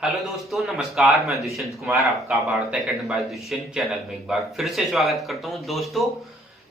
Hello दोस्तों, नमस्कार। मैं दुष्यंत कुमार आपका Bharat academy by Dushyant channel में एक बार फिर से स्वागत करता हूं। दोस्तों,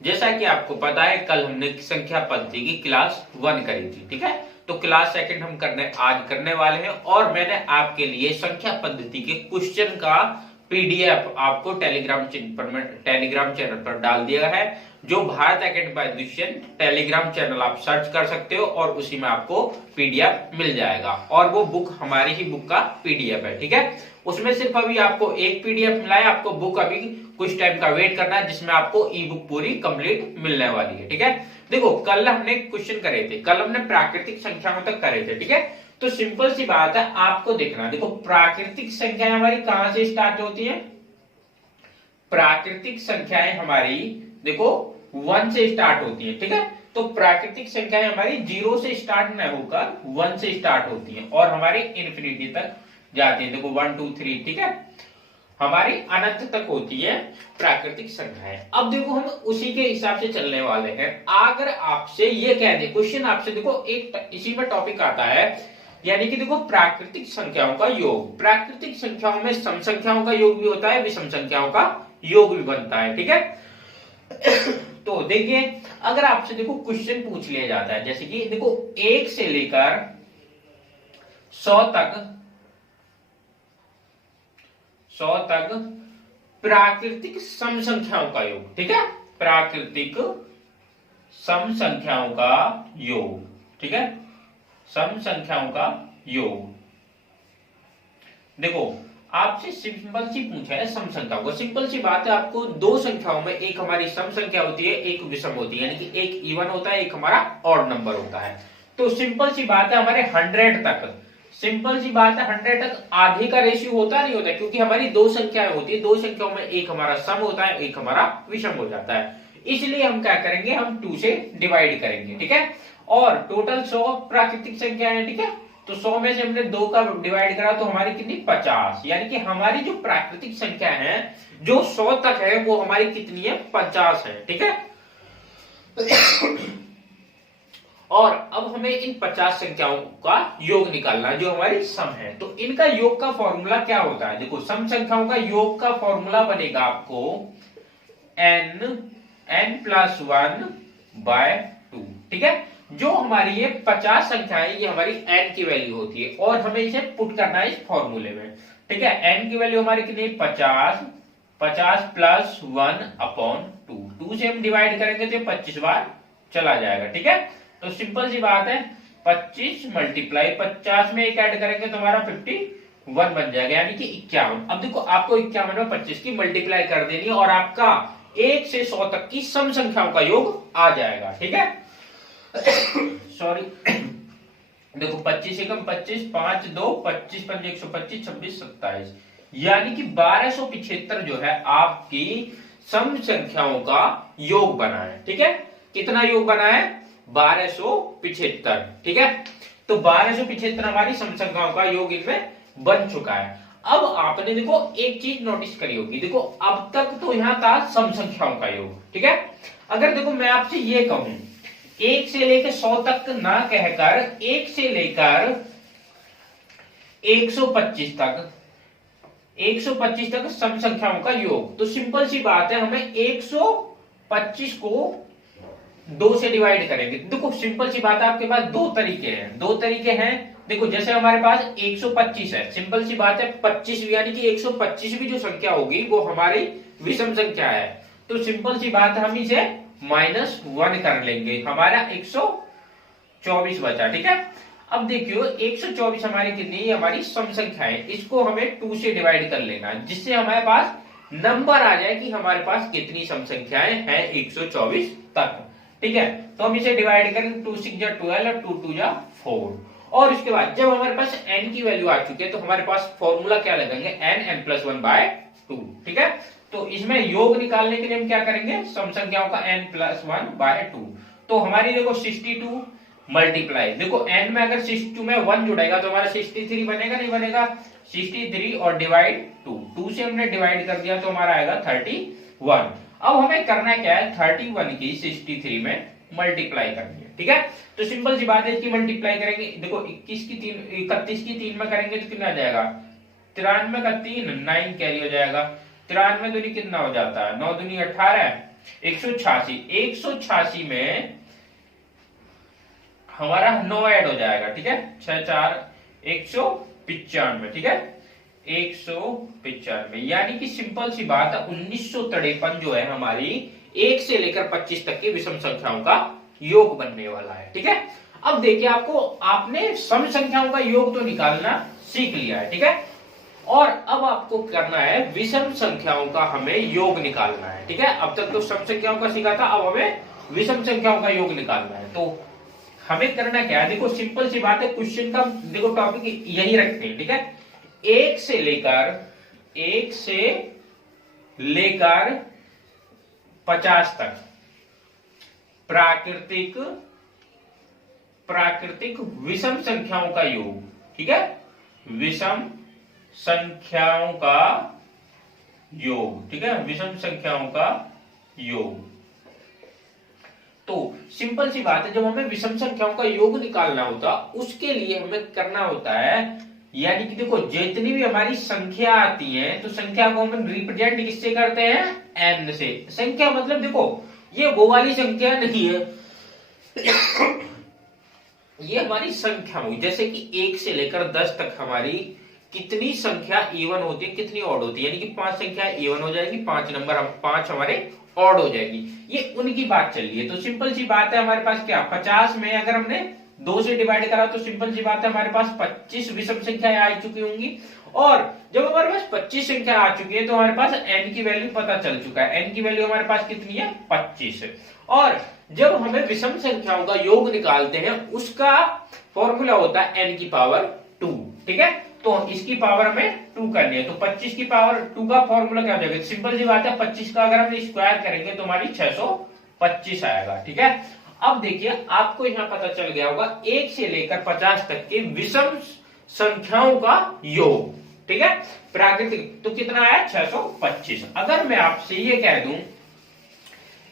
जैसा कि आपको पता है, कल हमने संख्या पद्धति की क्लास 1 करी थी। ठीक है, तो क्लास सेकंड हम आज करने वाले हैं और मैंने आपके लिए संख्या पद्धति के क्वेश्चन का पीडीएफ आपको टेलीग्राम चैनल पर डाल दिया है। जो Bharat academy by Dushyant Telegram channel आप सर्च कर सकते हो और उसी में आपको पीडीएफ मिल जाएगा। और वो बुक हमारी ही बुक का पीडीएफ है। ठीक है, उसमें सिर्फ अभी आपको एक पीडीएफ मिला है। आपको बुक अभी कुछ टाइम का वेट करना है, जिसमें आपको ई बुक पूरी कंप्लीट मिलने वाली है। ठीक है, देखो कल हमने क्वेश्चन करे थे, कल हमने प्राकृतिक संख्याओं तक करे थे। ठीक है, तो सिंपल सी बात है, आपको देखना। देखो प्राकृतिक संख्याएं हमारी कहां से स्टार्ट होती है? प्राकृतिक संख्याएं हमारी देखो 1 से स्टार्ट होती है। ठीक है, तो प्राकृतिक संख्याएं हमारी 0 से स्टार्ट न होकर 1 से स्टार्ट होती है और हमारी इन्फिनिटी तक जाती है। देखो 1 2 3। ठीक है, हमारी अनंत तक होती है प्राकृतिक संख्याएं। अब देखो हम उसी के हिसाब से चलने वाले हैं। अगर आपसे ये कह दे क्वेश्चन, आपसे देखो एक इसी में टॉपिक आता है, यानी कि देखो प्राकृतिक संख्याओं का योग। प्राकृतिक संख्याओं में सम संख्याओं का योग भी होता है, विषम संख्याओं का योग भी बनता है। ठीक है, तो देखिए अगर आपसे देखो क्वेश्चन पूछ लिया जाता है, जैसे कि देखो 1 से लेकर 100 तक प्राकृतिक सम संख्याओं का योग। ठीक है, प्राकृतिक सम संख्याओं का योग। ठीक है, सम संख्याओं का योग। देखो आपसे सिंपल सी पूछा है सम संख्याओं को। सिंपल सी बात है, आपको दो संख्याओं में एक हमारी सम संख्या होती है, एक विषम होती है, यानी कि एक इवन होता है, एक हमारा ऑड नंबर होता है। तो सिंपल सी बात है, हमारे 100 तक, सिंपल सी बात है 100 तक आधे का रेशियो होता नहीं होता, क्योंकि हमारी दो संख्याएं होती है। दो संख्याओं में एक हमारा सम होता है, एक हमारा विषम हो जाता है। इसलिए हम क्या करेंगे, हम 2 से डिवाइड करेंगे। ठीक है, और टोटल 100 प्राकृतिक संख्या है। ठीक है, तो 100 में से हमने 2 का डिवाइड करा तो हमारी कितनी 50, यानी कि हमारी जो प्राकृतिक संख्या है जो 100 तक है वो हमारी कितनी है 50 है। ठीक है, और अब हमें इन 50 संख्याओं का योग निकालना है जो हमारी सम है। तो इनका योग का फॉर्मूला क्या होता है? देखो सम संख्याओं का योग का फॉर्मूला बनेगा आपको n+1/2। ठीक है, जो हमारी ये 50 संख्याएं, ये हमारी n की वैल्यू होती है और हमें इसे पुट करना है इस फॉर्मूले में। ठीक है, n की वैल्यू हमारी कितनी 50 + 1/2। 2 से हम डिवाइड करेंगे तो 25 बार चला जाएगा। ठीक है, तो सिंपल सी बात है, 25 × 50 में एक ऐड करेंगे तो हमारा 51 बन जाएगा, यानी कि 51। अब देखो आपको 51 में 25 की मल्टीप्लाई कर देनी है और आपका 1 से 100 तक की सम संख्याओं का योग आ जाएगा। ठीक है, सॉरी देखो 25 एकम 25, 5 2 25 5 125, 26 27, यानी कि 1275 जो है आपकी सम संख्याओं का योग बना है। ठीक है, कितना योग बना है? 1275। ठीक है, तो 1275 हमारी सम संख्याओं का योग इनमें बन चुका है। अब आपने देखो एक चीज नोटिस करी होगी, देखो अब तक तो यहां था सम संख्याओं का योग। ठीक है, अगर देखो मैं आपसे ये कहूं 1 से लेकर 100 तक ना कहकर 1 से लेकर 125 तक सम संख्याओं का योग, तो सिंपल सी बात है, हमें 125 को 2 से डिवाइड करेंगे। देखो सिंपल सी बात है, आपके पास दो तरीके हैं। देखो जैसे हमारे पास 125 है, सिंपल सी बात है 25 यानी कि 125 भी जो संख्या होगी वो हमारी विषम संख्या है। तो सिंपल सी बात है, हम इसे -1 कर लेंगे, हमारा 124 बचा। ठीक है, अब देखियो 124 हमारी कितनी, हमारी सम संख्या है, इसको हमें 2 से डिवाइड कर लेना है, जिससे हमारे पास नंबर आ जाए कि हमारे पास कितनी सम संख्याएं हैं 124 तक। ठीक है, तो हम इसे डिवाइड करेंगे, 2 6 = 12 और 2 2 = 4। और उसके बाद जब हमारे पास n की वैल्यू आ चुकी है तो हमारे पास फॉर्मूला क्या लगाएंगे, n+1/2। ठीक है, तो इसमें योग निकालने के लिए हम क्या करेंगे, सम संख्याओं का n+1/2। तो हमारी देखो 62 मल्टीप्लाई, देखो n में अगर 62 में 1 जुड़ेगा तो हमारा 63 बनेगा, नहीं बनेगा? 63 और डिवाइड 2 से हमने डिवाइड कर दिया तो हमारा आएगा 31। अब हमें करना क्या है, 31 की 63 में मल्टीप्लाई करनी है। ठीक है, तो सिंपल सी बात है, इसकी मल्टीप्लाई करेंगे। देखो 31 की 3 में करेंगे तो कितना आ जाएगा 93 का 3 9 कैरी हो जाएगा। 93 दूनी कितना हो जाता है, 9 दूनी 18, 186। 186 में हमारा 9 ऐड हो जाएगा, ठीक है, 6 4 195, ठीक है, 195। यानी कि सिंपल सी बात है 1953 जो है हमारी 1 से लेकर 25 तक की विषम संख्याओं का योग बनने वाला है, ठीक है। अब देखिए आपने सम संख्याओं का योग तो निकालना सीख लिया है, ठीक है, और अब आपको करना है विषम संख्याओं का हमें योग निकालना है, ठीक है। अब तक तो सम संख्याओं का सीखा था, अब हमें विषम संख्याओं का योग निकालना है। तो हमें करना क्या है, देखो सिंपल सी बात है, क्वेश्चन का देखो टॉपिक यही रखते हैं, ठीक है। 1 से लेकर 50 तक प्राकृतिक विषम संख्याओं का योग, ठीक है, विषम संख्याओं का योग, ठीक है, विषम संख्याओं का योग। तो सिंपल सी बात है, जब हमें विषम संख्याओं का योग निकालना होता उसके लिए हमें करना होता है, यानी कि देखो जितनी भी हमारी संख्या आती है तो संख्या को हम रिप्रेजेंट किससे करते हैं, n से। संख्या मतलब देखो ये वो वाली संख्या नहीं है, ये हमारी संख्या हुई। जैसे कि 1 से लेकर 10 तक हमारी कितनी संख्या इवन होती है, कितनी ऑड होती है, यानी कि 5 संख्या इवन हो जाएगी, 5 नंबर 5 हमारे ऑड हो जाएगी, ये उनकी बात चल रही है। तो सिंपल सी बात है हमारे पास क्या, 50 में अगर हमने 2 से डिवाइड करा तो सिंपल सी बात है हमारे पास 25 विषम संख्याएं आ चुकी होंगी। और जब हमारे पास 25 संख्या आ चुकी है तो हमारे पास n की वैल्यू पता चल चुका है, n की वैल्यू हमारे पास कितनी है, 25। और जब हमें विषम संख्याओं का योग निकालते हैं उसका फॉर्मूला होता है n की पावर 2, ठीक है। तो इसकी पावर हमें 2 करनी है, तो 25 की पावर 2 का फॉर्मूला क्या हो जाएगा, सिंपल सी बात है 25 का अगर हम स्क्वायर करेंगे तो हमारी 625 आएगा, ठीक है। अब देखिए आपको यहाँ पता चल गया होगा 1 से लेकर 50 तक के विषम संख्याओं का योग, ठीक है, प्राकृतिक। तो कितना आया, 625। अगर मैं आपसे ये कह दूं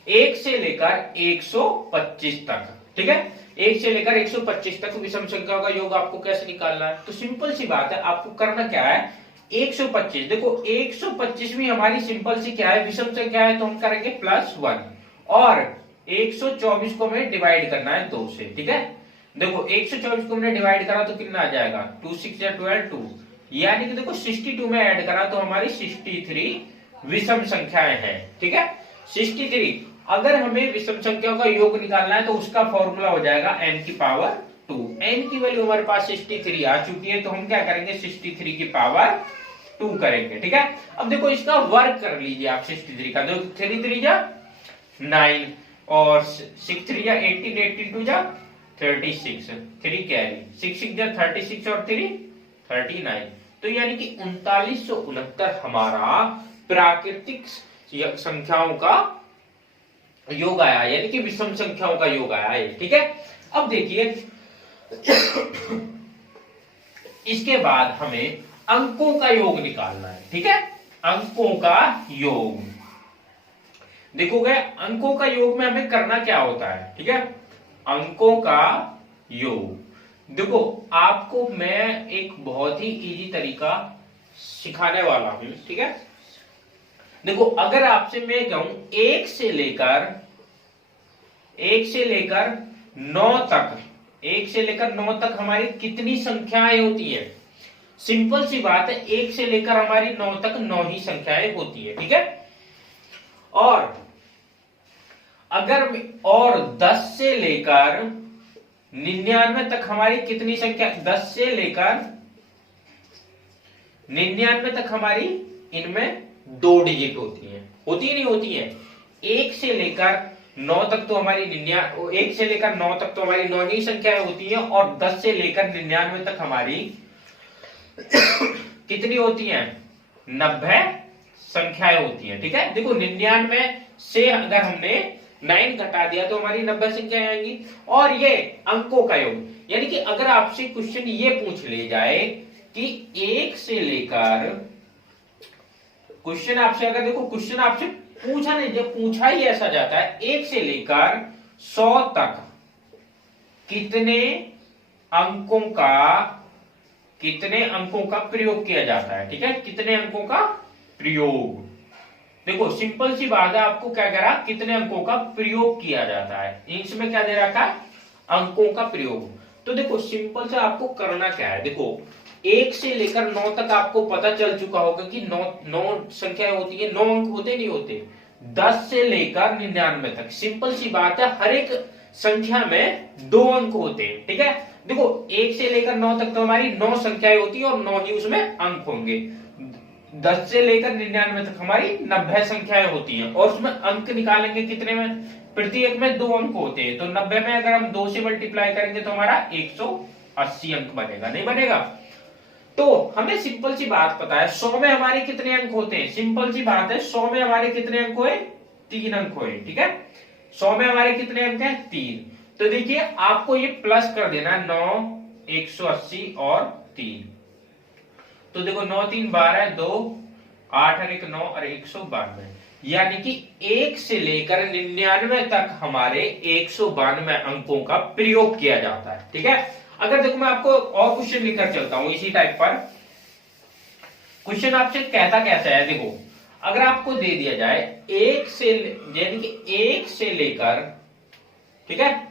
1 से लेकर 125 तक, ठीक है, 1 से लेकर 125 तक विषम संख्याओं का योग आपको कैसे निकालना है, तो सिंपल सी बात है आपको करना क्या है, 125। देखो 125वीं हमारी सिंपल सी क्या है, विषम संख्या है, तो हम करेंगे +1 और 124 को हमें डिवाइड करना है 2 से, ठीक है। देखो 124 को हमने डिवाइड करा तो कितना आ जाएगा, 2 6 12 2, यानी कि देखो 62 में ऐड करा तो हमारी 63 विषम संख्याएं हैं, ठीक है, 63। अगर हमें विषम संख्याओं का योग निकालना है तो उसका फॉर्मूला हो जाएगा n की पावर 2। n की वैल्यू हमारे पास 63 आ चुकी है, तो हम क्या करेंगे, 63 की पावर 2 करेंगे, ठीक है। अब देखो इसका वर्क कर लीजिए आप 63 का, देखो 3 3 जा 9 और 6 3 जा 18, 18 2 जा 36, 3 कैरी, 6 6 जा 36 और 3 39। तो यानी कि 3969 हमारा प्राकृतिक संख्याओं का योग आया, यानी कि विषम संख्याओं का योग आया है, ठीक है। अब देखिए इसके बाद हमें अंकों का योग निकालना है, ठीक है, अंकों का योग। देखोगे अंकों का योग में हमें करना क्या होता है, ठीक है, अंकों का योग। देखो आपको मैं एक बहुत ही इजी तरीका सिखाने वाला हूं, ठीक है। देखो अगर आपसे मैं कहूं 1 से लेकर 9 तक, 1 से लेकर 9 तक हमारी कितनी संख्याएं होती है, सिंपल सी बात है 1 से लेकर हमारी 9 तक 9 ही संख्याएं होती है, ठीक है। और अगर 10 से लेकर 99 तक हमारी कितनी संख्या, 10 से लेकर 99 तक हमारी इनमें 2 डिजिट होती है, होती नहीं होती है। 1 से लेकर 9 तक तो हमारी 1 से लेकर 9 तक तो हमारी 9 ही संख्याएं होती है, और 10 से लेकर 99 तक हमारी कितनी होती हैं, 90 संख्याएं होती हैं, ठीक है। देखो 99 से अगर हमने 9 घटा दिया तो हमारी 90 संख्याएं आएंगी। और ये अंकों का योग, यानी कि अगर आपसे क्वेश्चन ये पूछ ले जाए कि 1 से लेकर, क्वेश्चन आपसे अगर देखो क्वेश्चन आपसे पूछा नहीं, जब पूछा ही ऐसा जाता है 1 से लेकर 100 तक कितने अंकों का कितने अंकों का प्रयोग किया जाता है, ठीक है, कितने अंकों का प्रयोग। देखो सिंपल सी बात है, आपको क्या कह रहा, कितने अंकों का प्रयोग किया जाता है, इसमें क्या दे रखा है, अंकों का प्रयोग। तो देखो सिंपल से आपको करना क्या है, देखो 1 से लेकर 9 तक आपको पता चल चुका होगा कि 9 संख्या होती है, 9 अंक होते नहीं होते। 10 से लेकर 99 तक सिंपल सी बात है, हर एक संख्या में 2 अंक होते हैं, ठीक है। देखो 1 से लेकर 9 तक तो हमारी 9 संख्याएं होती है और 9 ही उसमें अंक होंगे। 10 से लेकर 99 तक हमारी 90 संख्याएं होती हैं और उसमें अंक निकालेंगे कितने में, प्रत्येक में 2 अंक होते हैं। तो 90 में अगर हम 2 से मल्टीप्लाई करेंगे तो हमारा 180 अंक बनेगा, नहीं बनेगा। तो हमें सिंपल सी बात पता है, 100 में हमारे कितने अंक होते हैं, सिंपल सी बात है, 100 में हमारे कितने अंक हुए, 3 अंक हुए, ठीक है। 100 में हमारे कितने अंक हैं, 3। तो देखिए आपको ये प्लस कर देना, 9, 180 और 3। तो देखो 9 3 12, 2 8 और 1 9 और 192, यानी कि 1 से लेकर 99 तक हमारे 192 अंकों का प्रयोग किया जाता है, ठीक है। अगर देखो मैं आपको और क्वेश्चन लेकर चलता हूं इसी टाइप पर। क्वेश्चन आपसे कहता कैसा है, देखो अगर आपको दे दिया जाए 1 से, यानी कि 1 से लेकर, ठीक है,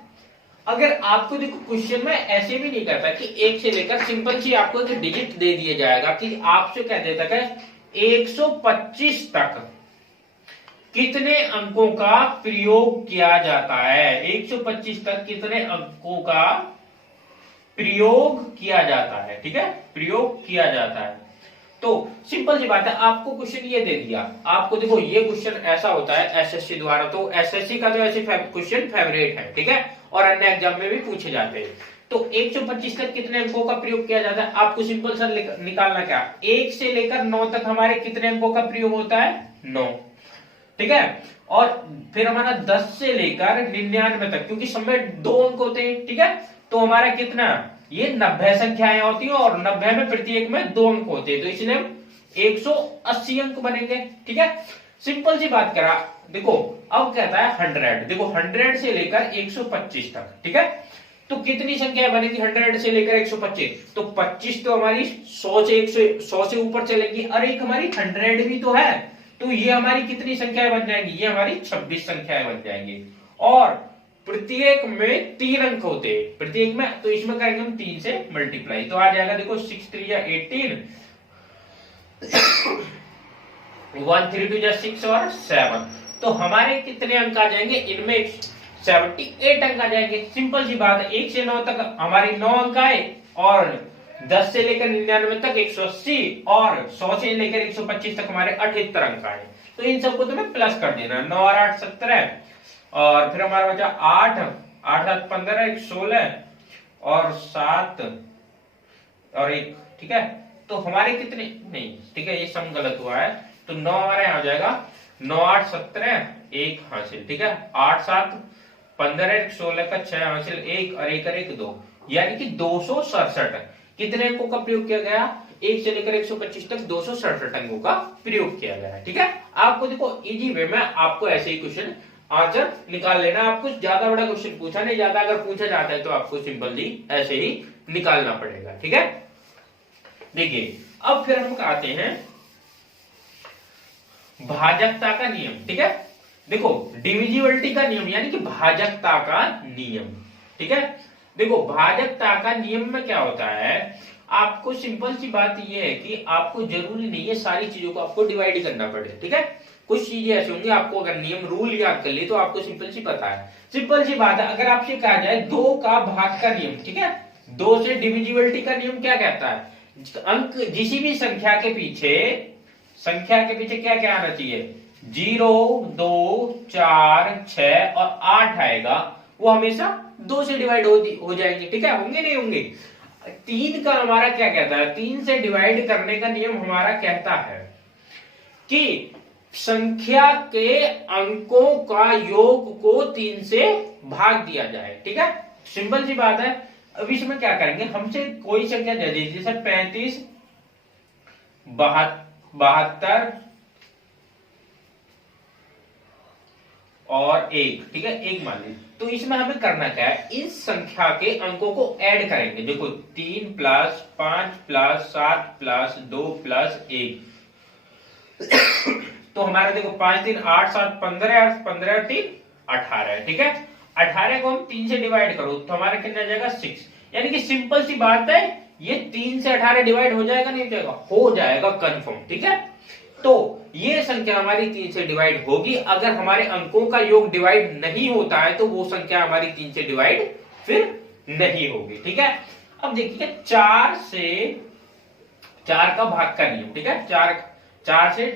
अगर आपको देखो क्वेश्चन में ऐसे भी नहीं कहता कि 1 से लेकर, सिंपल सी आपको एक डिजिट दे दिया जाएगा कि आपसे कह देता है 125 तक कितने अंकों का प्रयोग किया जाता है, 125 तक कितने अंकों का प्रयोग किया जाता है, ठीक है, प्रयोग किया जाता है। तो सिंपल सी बात है, आपको क्वेश्चन ये दे दिया, आपको देखो ये क्वेश्चन ऐसा होता है एसएससी द्वारा, तो एसएससी का तो ऐसे क्वेश्चन फेवरेट है, ठीक है, और अन्य एग्जाम में भी पूछे जाते हैं। तो 125 तक कितने अंकों का प्रयोग किया जाता है, आपको सिंपल सा निकालना क्या, 1 से लेकर 9 तक हमारे कितने अंकों का प्रयोग होता है, 9, ठीक है। और फिर हमारा 10 से लेकर 99 तक, क्योंकि सब 2 अंक होते हैं, ठीक है, तो हमारा कितना, ये 90 संख्याएं होती हैं और 90 में प्रत्येक में 2 अंक होते हैं, तो इसलिए 180 अंक बनेंगे, ठीक है। सिंपल सी बात करा। देखो अब कहता है 100, देखो 100 से लेकर 125 तक, ठीक है, तो कितनी संख्या बनेगी 100 से लेकर 125, तो 25 तो हमारी 100 से ऊपर चलेगी, और एक हमारी 100 भी तो है, तो ये हमारी कितनी संख्याएं बन जाएंगी, ये हमारी 26 संख्याएं बन जाएंगी। और प्रत्येक में 3 अंक होते हैं, प्रत्येक में, तो इसमें करेंगे हम 3 से मल्टीप्लाई, तो आ जाएगा देखो 6 3 या 18, 1 3 2 6 और 7, तो हमारे कितने अंक आ जाएंगे, इनमें 78 अंक आ जाएंगे। सिंपल सी बात है, 1 से 9 तक हमारी 9 अंक आए, और 10 से लेकर 99 तक 180, और 100 से लेकर 125 तक हमारे 78 अंक आए। तो इन सबको तुम्हें प्लस कर देना, 9 और 8 17, और फिर हमारा बचा 8 8 7 15, 1 16 और 7 और 1, ठीक है। तो हमारे कितने, नहीं ठीक है, ये सम गलत हुआ है, तो 9 हमारे यहाँ आ जाएगा, 9 8 17 1 हासिल, ठीक है, 8 7 15 1 16 का 6 हासिल, 1 और 1 और 1 2, यानी कि 267 कितने अंकों का प्रयोग किया गया, 1 से लेकर 125 तक 267 अंकों का प्रयोग किया गया है, ठीक है। आपको देखो इजी वे में आपको ऐसे ही क्वेश्चन आंसर निकाल लेना, आपको ज्यादा बड़ा क्वेश्चन पूछा नहीं जाता, अगर पूछा जाता है तो आपको सिंपली ऐसे ही निकालना पड़ेगा, ठीक है। देखिए अब फिर हम आते हैं भाजकता का नियम, ठीक है। देखो डिविजिबिलिटी का नियम यानी कि भाजकता का नियम, ठीक है। देखो भाजकता का नियम में क्या होता है, आपको सिंपल सी बात यह है कि आपको जरूरी नहीं है सारी चीजों को आपको डिवाइड करना पड़े, ठीक है। कुछ चीजें ऐसी होंगी आपको अगर नियम रूल याद कर लिए तो आपको सिंपल सी पता है। सिंपल सी बात है, अगर आपसे कहा जाए 2 का भाग का नियम, ठीक है, 2 से डिविजिबिलिटी का नियम क्या कहता है, अंक किसी भी संख्या के पीछे क्या क्या आना चाहिए, 0 2 4 6 और 8 आएगा, वो हमेशा 2 से डिवाइड हो जाएंगे, ठीक है, होंगे नहीं होंगे। 3 का हमारा क्या कहता है, 3 से डिवाइड करने का नियम हमारा कहता है कि संख्या के अंकों का योग को 3 से भाग दिया जाए, ठीक है, सिंपल सी बात है। अब इसमें क्या करेंगे, हमसे कोई संख्या दे दी, जैसे 35 72 और 1, ठीक है, 1 मान लीजिए। तो इसमें हमें करना क्या है, इस संख्या के अंकों को ऐड करेंगे। देखो 3 प्लस 5 प्लस 7 प्लस 2 प्लस 1, तो हमारे देखो 5 3 8 7 15, 15 3 18 है, ठीक है। 18 को हम 3 से डिवाइड करो तो हमारा कितना जाएगा 6। यानी कि सिंपल सी बात है, ये 3 से 18 डिवाइड हो जाएगा नहीं हो जाएगा, हो जाएगा कंफर्म, ठीक है। तो ये संख्या हमारी 3 से डिवाइड होगी। अगर हमारे अंकों का योग डिवाइड नहीं होता है तो वो संख्या हमारी 3 से डिवाइड फिर नहीं होगी, ठीक है। अब देखिए 4 से 4 का भाग का नियम, ठीक है, 4 से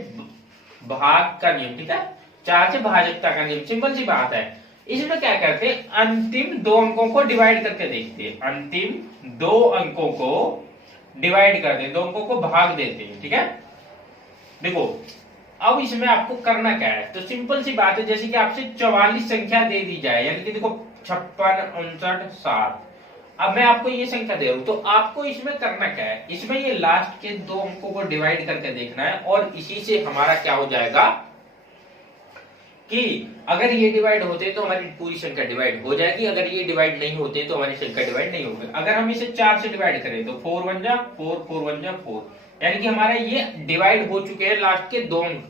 भाग का नियम, ठीक है, 4 से भाजकता का नियम, सिंपल सी बात है। इसमें क्या करते हैं, अंतिम 2 अंकों को डिवाइड करके देखते हैं, अंतिम 2 अंकों को डिवाइड करते हैं, 2 अंकों को भाग देते हैं, ठीक है। देखो अब इसमें आपको करना क्या है, तो सिंपल सी बात है, जैसे कि आपसे 44 संख्या दे दी जाए, यानी कि देखो 56 59 60, अब मैं आपको ये संख्या दे रहा हूं, तो आपको इसमें करना क्या है, इसमें ये लास्ट के 2 अंकों को डिवाइड करके देखना है, और इसी से हमारा क्या हो जाएगा कि अगर ये डिवाइड होते तो हमारी पूरी संख्या डिवाइड हो जाएगी, अगर ये डिवाइड नहीं होते तो हमारी संख्या डिवाइड नहीं होगी। अगर हम इसे 4 से डिवाइड करें तो 4 1 जा 4 4 1 जा 4, यानी कि हमारा ये डिवाइड हो चुके हैं लास्ट के 2 अंक,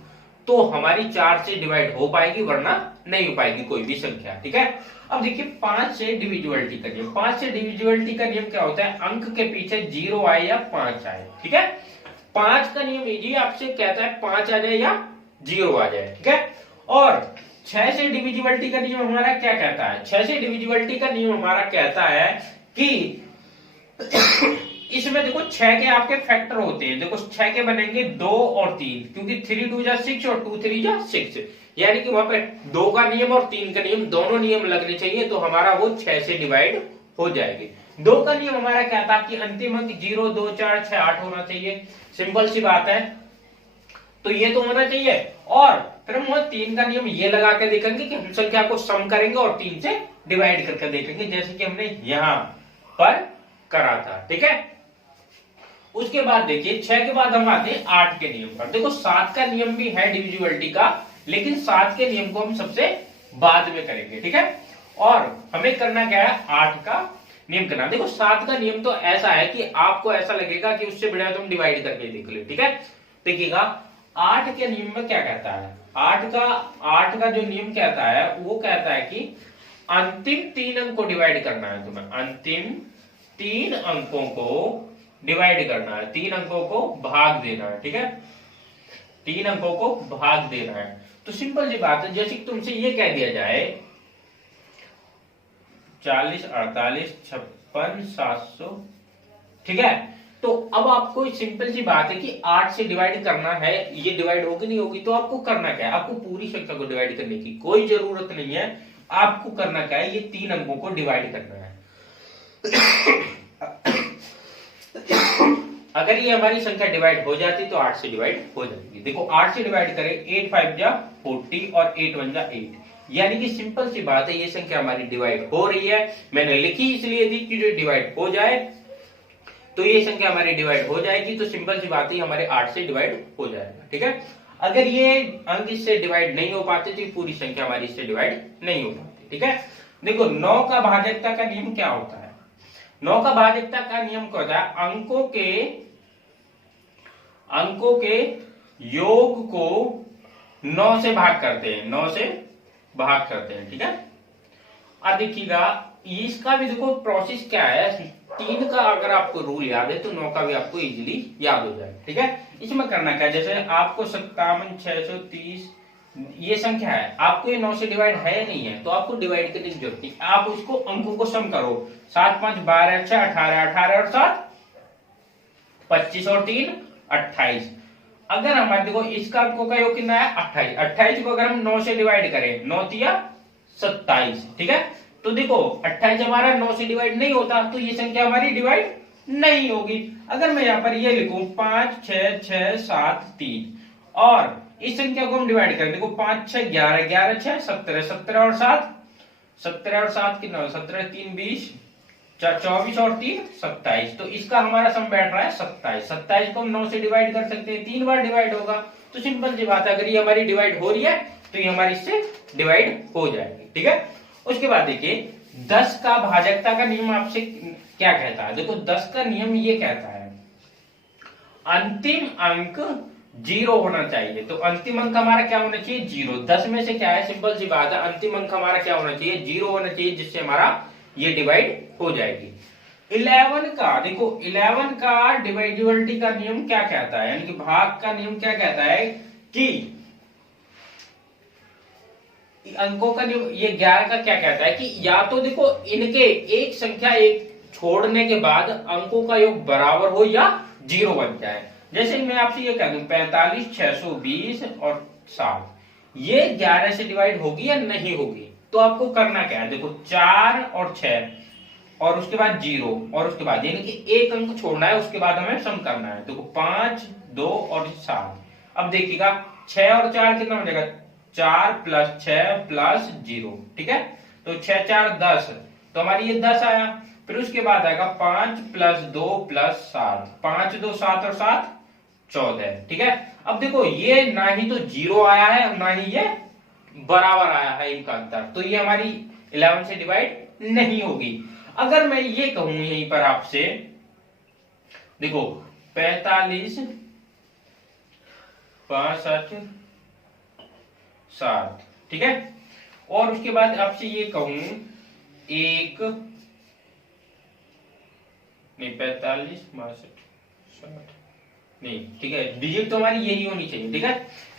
तो हमारी 4 से डिवाइड हो पाएगी, वरना नहीं हो पाएगी कोई भी संख्या, ठीक है। अब देखिए 5 से डिविजिबिलिटी का नियम, 5 से डिविजिबिलिटी का नियम क्या होता है, अंक के पीछे 0 आए या 5 आए, ठीक है। 5 का नियम ये आपसे कहता है 5 आ जाए या 0 आ जाए, ठीक है। और 6 से डिविजिबिलिटी का नियम हमारा क्या कहता है, 6 से डिविजिबिलिटी का नियम हमारा कहता है कि इसमें देखो 6 के आपके फैक्टर होते हैं, देखो 6 के बनेंगे 2 और 3, क्योंकि 3 2 जा 6 और 2 3 जा 6, यानी कि वहां पे 2 का नियम और 3 का नियम दोनों नियम लगने चाहिए, तो हमारा वो 6 से डिवाइड हो जाएगी। 2 का नियम हमारा क्या था कि अंतिम अंक 0 2 4 6 8 होना चाहिए, सिंपल सी बात है, तो ये तो होना चाहिए। और फिर हम 3 का नियम ये लगा के देखेंगे कि हम संख्या को सम करेंगे और 3 से डिवाइड करके देखेंगे, जैसे कि हमने यहां पर करा था, ठीक है। उसके बाद देखिए 6 के बाद हम आते हैं 8 के नियम पर। देखो 7 का नियम भी है डिविजिबिलिटी का, लेकिन 7 के नियम को हम सबसे बाद में करेंगे, ठीक है। और हमें करना क्या है, 8 का नियम करना। देखो 7 का नियम तो ऐसा है कि आपको ऐसा लगेगा कि उससे बढ़िया तुम डिवाइड करके देख लो, ठीक है। देखिएगा 8 के नियम में क्या कहता है, 8 का जो नियम कहता है वो कहता है कि अंतिम 3 अंक को डिवाइड करना है तुम्हें, अंतिम 3 अंकों को डिवाइड करना है, 3 अंकों को भाग देना है, ठीक है, 3 अंकों को भाग देना है। तो सिंपल सी बात है, जैसे कि तुमसे ये कह दिया जाए 40 48 56 700, ठीक है। तो अब आपको सिंपल सी बात है कि 8 से डिवाइड करना है, ये डिवाइड होगी नहीं होगी, तो आपको करना क्या है, आपको पूरी संख्या को डिवाइड करने की कोई जरूरत नहीं है, आपको करना क्या है, ये 3 अंकों को डिवाइड करना है। अगर ये हमारी संख्या डिवाइड हो जाती तो 8 से डिवाइड हो जाएगी। देखो 8 से डिवाइड करें 8 5 जा 40 और 8 1 जा 8, यानी कि सिंपल सी बात है, ये संख्या हमारी डिवाइड हो रही है, मैंने लिखी इसलिए थी कि जो डिवाइड हो जाए तो ये संख्या हमारी डिवाइड हो जाएगी, तो सिंपल सी बात है हमारे 8 से डिवाइड हो जाएगा, ठीक है। अगर ये अंक इससे डिवाइड नहीं हो पाते तो पूरी संख्या हमारी इससे डिवाइड नहीं हो पाती, ठीक है। देखो 9 का भाजकता का नियम क्या होता है, 9 का भाजकता का नियम क्या होता है, अंकों के योग को 9 से भाग करते हैं, 9 से भाग करते हैं, ठीक है। अब देखिएगा इसका भी देखो प्रोसेस क्या है, 3 का अगर आपको रूल याद है तो 9 का भी आपको इजीली याद हो जाए, ठीक है। इसमें करना क्या है, जैसे आपको 57 630 ये संख्या है, आपको ये 9 से डिवाइड है या नहीं है, तो आपको डिवाइड करने की जरूरत नहीं, आप उसको अंकों को सम करो, 7 5 12 6 18 18 और 7 25 और 3 28। अगर हमारे देखो इसका अंकों का योग कितना है 28, 28 को अगर हम 9 से डिवाइड करें 9 तिया 27, ठीक है। तो देखो 28 हमारा 9 से डिवाइड नहीं होता, तो ये संख्या हमारी डिवाइड नहीं होगी। अगर मैं यहाँ पर ये लिखूं 5 6 6 7 3 और इस संख्या को हम डिवाइड करें, देखो 5 6 11 11 6 17 17 और 7 17 और 7 कितना 17 3 20 24 और 3 27, तो इसका हमारा सम बैठ रहा है 27। 27 को हम 9 से डिवाइड कर सकते हैं, 3 बार डिवाइड होगा, तो सिंपल सी बात है, अगर ये हमारी डिवाइड हो रही है तो ये हमारी इससे डिवाइड हो जाएगी। ठीक है, उसके बाद देखिए 10 का भाजकता का नियम आपसे क्या कहता है। देखो 10 का नियम ये कहता है अंतिम अंक 0 होना चाहिए। तो अंतिम अंक हमारा क्या होना चाहिए, 0। 10 में से क्या है, सिंपल सी बात है, अंतिम अंक हमारा क्या होना चाहिए, 0 होना चाहिए, जिससे हमारा ये डिवाइड हो जाएगी। 11 का देखो 11 का डिवाइडेबिलिटी का नियम क्या कहता है, यानी कि भाग का नियम क्या कहता है कि अंकों का नियम, ये 11 का क्या कहता है कि या तो देखो इनके एक संख्या एक छोड़ने के बाद अंकों का योग बराबर हो या 0 बन जाए। जैसे मैं आपसे ये कह दूं 45, 620 और 7, ये 11 से डिवाइड होगी या नहीं होगी। तो आपको करना क्या है, देखो 4 और 6 और उसके बाद 0 और उसके बाद यानी कि एक अंक छोड़ना है, उसके बाद हमें सम करना है। देखो 5, 2 और 7। अब देखिएगा 6 और 4 कितना हो जाएगा, 4 + 6 + 0। ठीक है, तो 6 4 10, तो हमारी ये 10 आया। फिर उसके बाद आएगा 5 + 2 + 7, 5 2 7 और 7 14। ठीक है, अब देखो ये ना ही तो 0 आया है और ना ही ये बराबर आया है इनका अंतर, तो ये हमारी 11 से डिवाइड नहीं होगी। अगर मैं ये कहूं यहीं पर आपसे, देखो 45, 65, 7, ठीक है, और उसके बाद आपसे ये कहूं 1 नहीं 45, 62, 60 नहीं, ठीक है, डिजिट तो हमारी यही होनी चाहिए। ठीक है,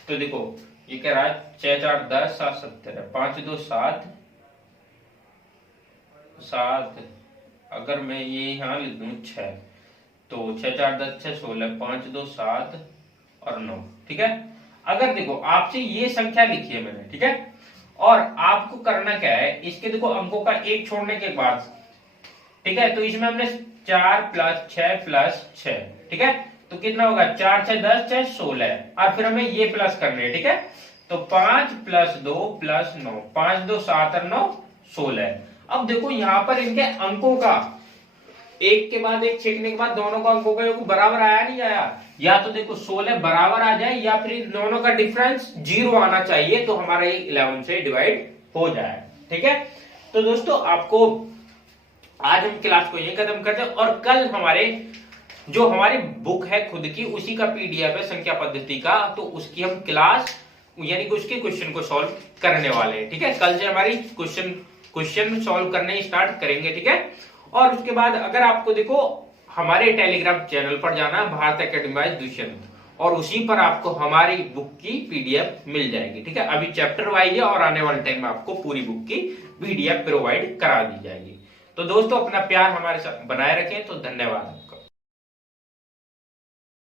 तो देखो ये कह रहा है 6 4 10 7 70, 5 2 7 7, अगर मैं ये यहां लिख दूं 6, तो 6 4 10 6 16, 5 2 7 और 9। ठीक है, अगर देखो आपसे ये संख्या लिखी है मैंने, ठीक है, और आपको करना क्या है, इसके देखो अंकों का एक छोड़ने के बाद, ठीक है, तो इसमें हमने 4 + 6 + 6, ठीक है, तो कितना होगा 4 6 10 6 16, और फिर हमें ये प्लस करने हैं। ठीक है, तो 5 + 2 + 9, 5 2 7 और 9 16। अब देखो यहां पर इनके अंकों का एक के बाद एक छेकने के बाद दोनों का अंकों का योग बराबर आया नहीं आया, या तो देखो 16 बराबर आ जाए या फिर दोनों का डिफरेंस 0 आना चाहिए, तो हमारा ये 11 से डिवाइड हो जाए। ठीक है, तो दोस्तों आपको आज हम क्लास को यही खत्म करते हैं, और कल हमारे जो हमारी बुक है खुद की, उसी का पीडीएफ है संख्या पद्धति का, तो उसकी हम क्लास यानी कि उसके क्वेश्चन को सॉल्व करने वाले हैं। ठीक है, कल से हमारी क्वेश्चन सॉल्व करने स्टार्ट करेंगे। ठीक है, और उसके बाद अगर आपको देखो हमारे टेलीग्राम चैनल पर जाना, भारत एकेडमी बाय दुष्यंत, और उसी पर आपको हमारी बुक की पीडीएफ मिल जाएगी। ठीक है, अभी चैप्टर वाइज है और आने वाले टाइम में आपको पूरी बुक की पीडीएफ प्रोवाइड करा दी जाएगी। तो दोस्तों अपना प्यार हमारे साथ बनाए रखें, तो धन्यवाद।